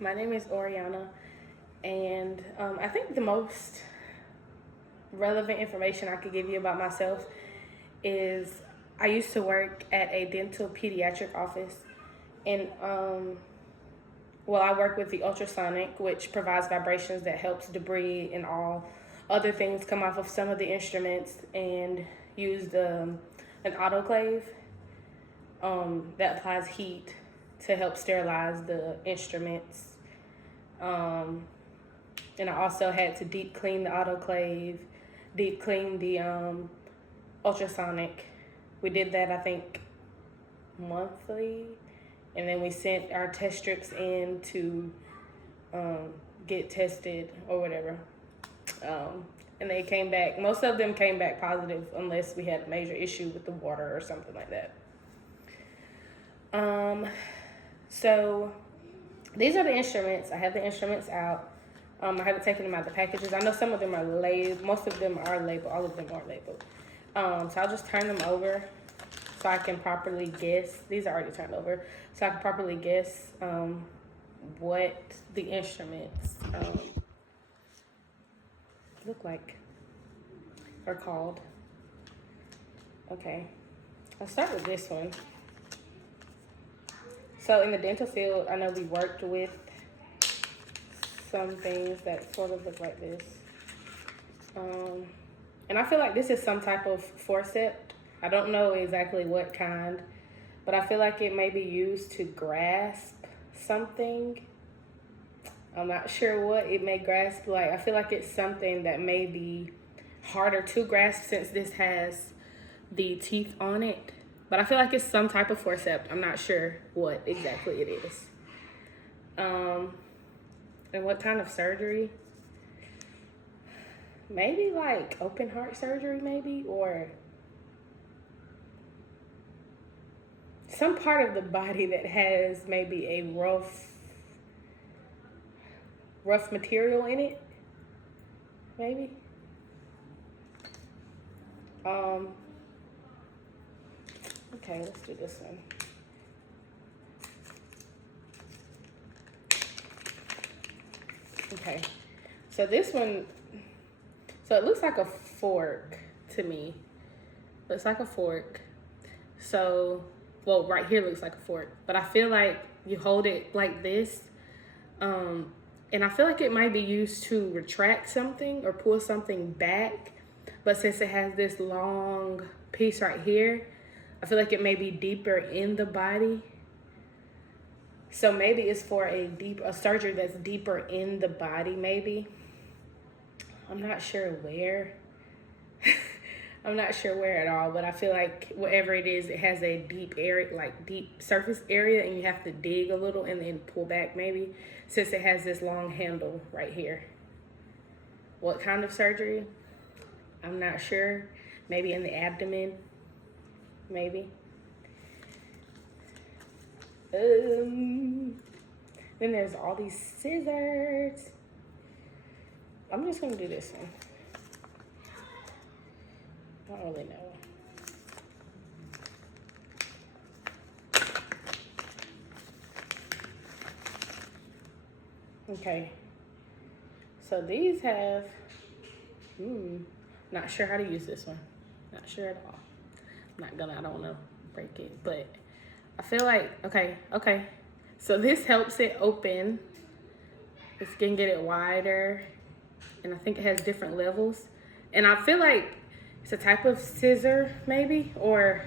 My name is Oriana, and I think the most relevant information I could give you about myself is I used to work at a dental pediatric office, and I work with the ultrasonic, which provides vibrations that helps debris and all other things come off of some of the instruments, and use an autoclave that applies heat to help sterilize the instruments. Um, and I also had to deep clean the autoclave, deep clean the ultrasonic. We did that, I think, monthly. And then we sent our test strips in to get tested or whatever. And they came back, most of them came back positive unless we had a major issue with the water or something like that. So these are the instruments. I have the instruments out. I haven't taken them out of the packages. I know some of them are labeled. Most of them are labeled. All of them are labeled. So I'll just turn them over so I can properly guess. These are already turned over. So I can properly guess what the instruments look like or called. Okay. I'll start with this one. So in the dental field, I know we worked with some things that sort of look like this. And I feel like this is some type of forceps. I don't know exactly what kind, but I feel like it may be used to grasp something. I'm not sure what it may grasp. Like, I feel like it's something that may be harder to grasp since this has the teeth on it. But I feel like it's some type of forceps. I'm not sure what exactly it is. And what kind of surgery? Maybe like open heart surgery, maybe, or some part of the body that has maybe a rough material in it, maybe. Okay, let's do this one. Okay, so this one, so it looks like a fork to me. Looks like a fork. So, well, right here looks like a fork, but I feel like you hold it like this, and I feel like it might be used to retract something or pull something back, but since it has this long piece right here, I feel like it may be deeper in the body. So maybe it's for a surgery that's deeper in the body, maybe. I'm not sure where. I'm not sure where at all, but I feel like whatever it is, it has a deep area, like deep surface area, and you have to dig a little and then pull back maybe, since it has this long handle right here. What kind of surgery? I'm not sure. Maybe in the abdomen, maybe. Then there's all these scissors. I'm just gonna do this one. I don't really know. Okay. So these have, not sure how to use this one. Not sure at all. I don't wanna break it, but I feel like, okay. So this helps it open. This can get it wider. And I think it has different levels. And I feel like it's a type of scissor, maybe, or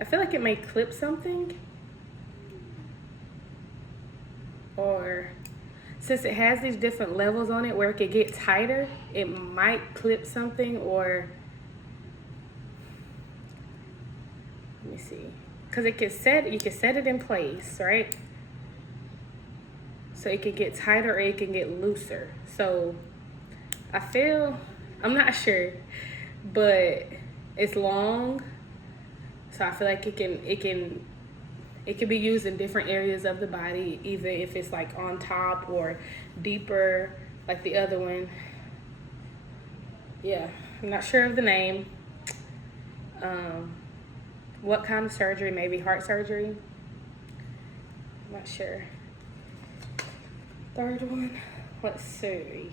I feel like it may clip something. Or since it has these different levels on it where it could get tighter, it might clip something, or let me see. Because you can set it in place, right? So it can get tighter or it can get looser. So I'm not sure, but it's long. So I feel like it can be used in different areas of the body, either if it's like on top or deeper, like the other one. Yeah, I'm not sure of the name. What kind of surgery? Maybe heart surgery. Not sure. Third one, let's see.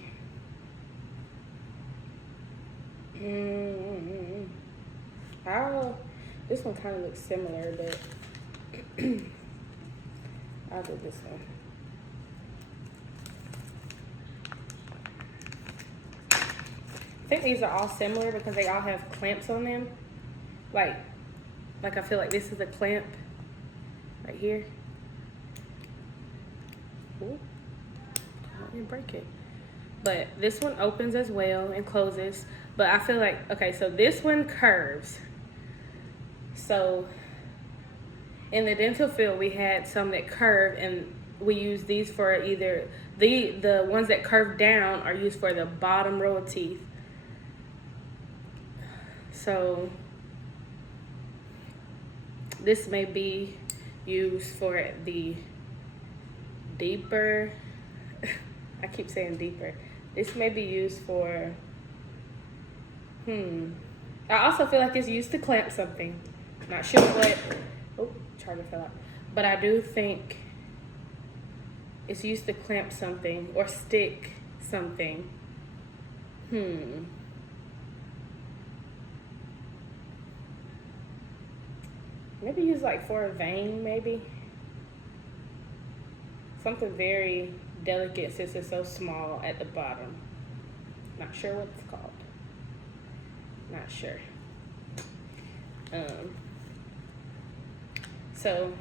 This one kind of looks similar, but I'll do this one. I think these are all similar because they all have clamps on them. Like I feel like this is a clamp right here. Ooh, let me break it. But this one opens as well and closes. But I feel like, okay, so this one curves. So in the dental field, we had some that curve, and we use these for either, the ones that curve down are used for the bottom row of teeth. So this may be used for the deeper, I keep saying deeper. This may be used for, I also feel like it's used to clamp something. Not sure what, oh, charger fell out. But I do think it's used to clamp something or stick something. Maybe use like for a vein, maybe. Something very delicate since it's so small at the bottom. Not sure what it's called. Not sure. So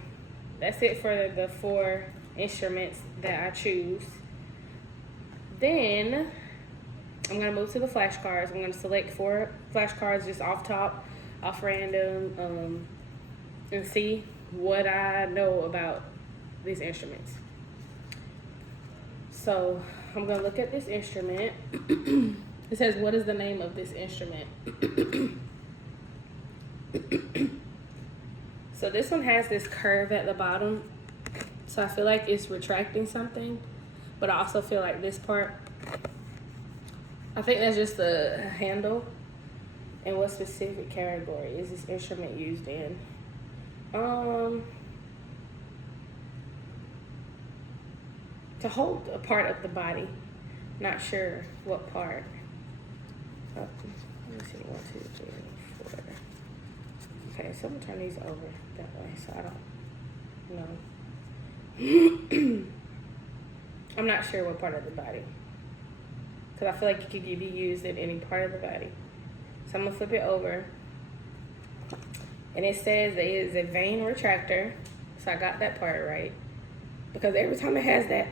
that's it for the 4 instruments that I choose. Then I'm gonna move to the flashcards. I'm gonna select 4 flashcards just off top, off random, and see what I know about these instruments. So I'm gonna look at this instrument. It says, what is the name of this instrument? So this one has this curve at the bottom. So I feel like it's retracting something, but I also feel like this part, I think that's just the handle. And what specific category is this instrument used in? To hold a part of the body. Not sure what part. Oh, let me see, 1, 2, 3, 4. Okay, so I'm gonna turn these over that way so I don't know. I'm not sure what part of the body. Because I feel like it could be used in any part of the body. So I'm gonna flip it over. And it says it is a vein retractor. So I got that part right. Because every time it has that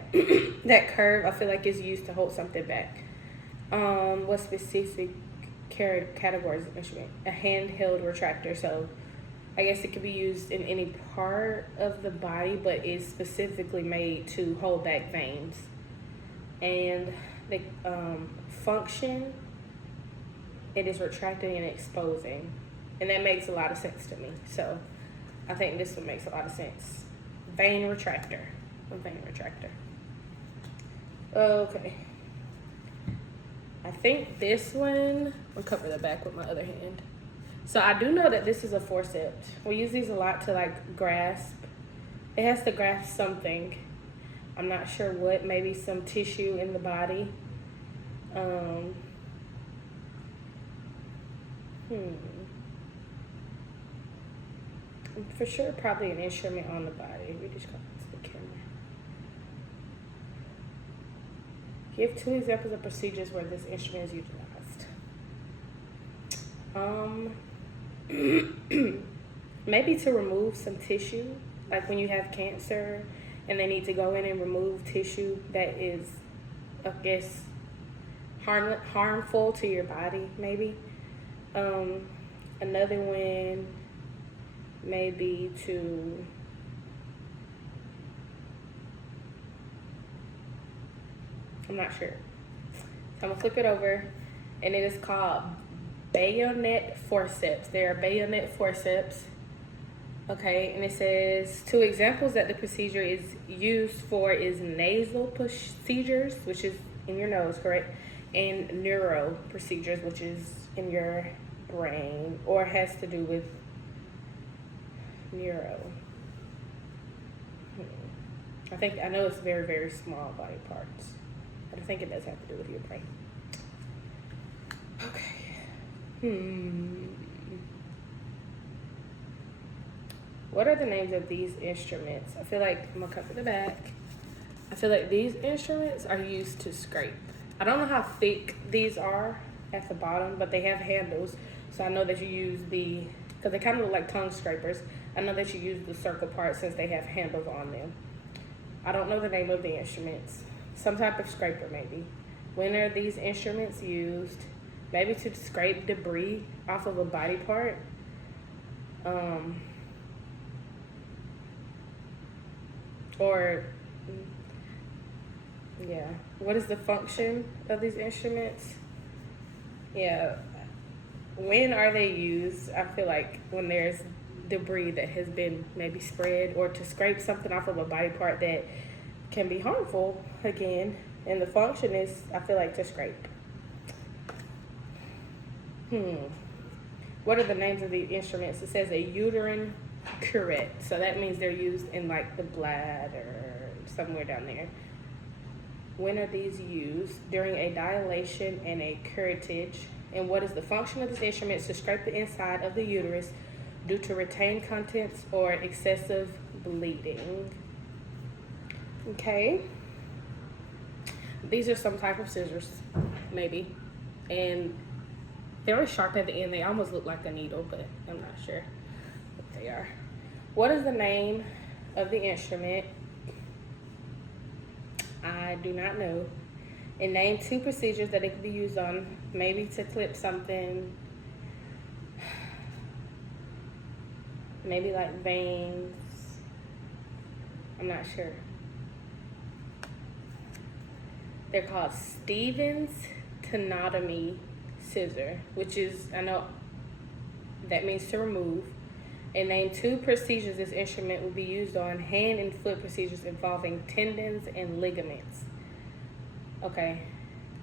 that curve, I feel like it's used to hold something back. What specific categories of instrument? A handheld retractor. So I guess it could be used in any part of the body, but it's specifically made to hold back veins. And the function, it is retracting and exposing. And that makes a lot of sense to me. So I think this one makes a lot of sense. Vein retractor. A vein retractor. Okay. I think this one, I'll cover the back with my other hand. So I do know that this is a forceps. We use these a lot to like grasp. It has to grasp something. I'm not sure what, maybe some tissue in the body. For sure, probably an instrument on the body. We just got to the camera. Give 2 examples of procedures where this instrument is utilized. Maybe to remove some tissue, like when you have cancer and they need to go in and remove tissue that is, I guess, harmful to your body, maybe. Another one may be to I'm not sure. So I'm gonna flip it over, and it is called bayonet forceps. They are bayonet forceps. Okay, and it says 2 examples that the procedure is used for is nasal procedures, which is in your nose, correct? And neuro procedures, which is in your brain or has to do with neuro. I know it's very, very small body parts, but I think it does have to do with your brain. Okay. What are the names of these instruments? I feel like I'm gonna come to the back. I feel like these instruments are used to scrape. I don't know how thick these are at the bottom, but they have handles. So I know that you use because they kind of look like tongue scrapers. I know that you use the circle part since they have handles on them. I don't know the name of the instruments. Some type of scraper maybe. When are these instruments used? Maybe to scrape debris off of a body part. Yeah. What is the function of these instruments? Yeah. When are they used? I feel like when there's debris that has been maybe spread, or to scrape something off of a body part that can be harmful again. And the function is, I feel like, to scrape. What are the names of the instruments? It says a uterine curette. So that means they're used in like the bladder, somewhere down there. When are these used? During a dilation and a curettage. And what is the function of this instrument? To scrape the inside of the uterus due to retained contents or excessive bleeding. Okay. These are some type of scissors, maybe. And they're sharp at the end. They almost look like a needle, but I'm not sure what they are. What is the name of the instrument? I do not know. And name 2 procedures that it could be used on. Maybe to clip something. Maybe like veins. I'm not sure. They're called Stevens tenotomy scissor, which is, I know that means to remove. And name 2 procedures this instrument will be used on. Hand and foot procedures involving tendons and ligaments. Okay,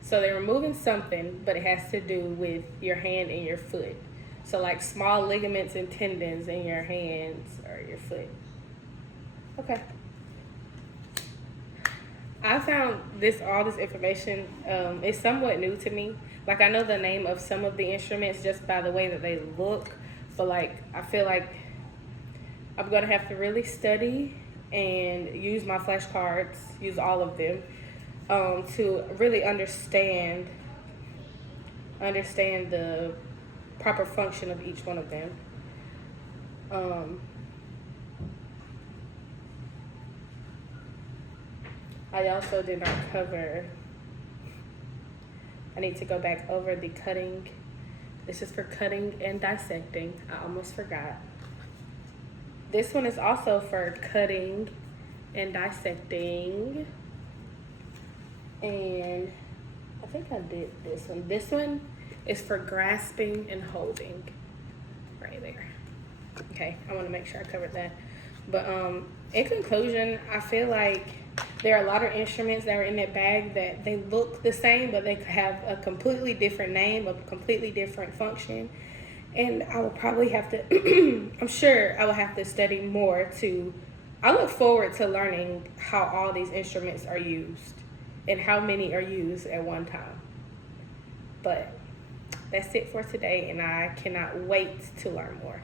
so they're removing something, but it has to do with your hand and your foot. So like small ligaments and tendons in your hands or your foot. Okay. I found all this information is somewhat new to me. Like, I know the name of some of the instruments just by the way that they look, but like I feel like I'm gonna have to really study and use my flashcards, use all of them, to really understand the proper function of each one of them. I also did not cover, I need to go back over the cutting. This is for cutting and dissecting. I almost forgot. This one is also for cutting and dissecting. And I think I did this one. This one is for grasping and holding. Right there. Okay, I want to make sure I covered that. But in conclusion, I feel like there are a lot of instruments that are in that bag that they look the same, but they have a completely different name, a completely different function. And I will probably have to, I'm sure I will have to study more I look forward to learning how all these instruments are used and how many are used at one time. But that's it for today, and I cannot wait to learn more.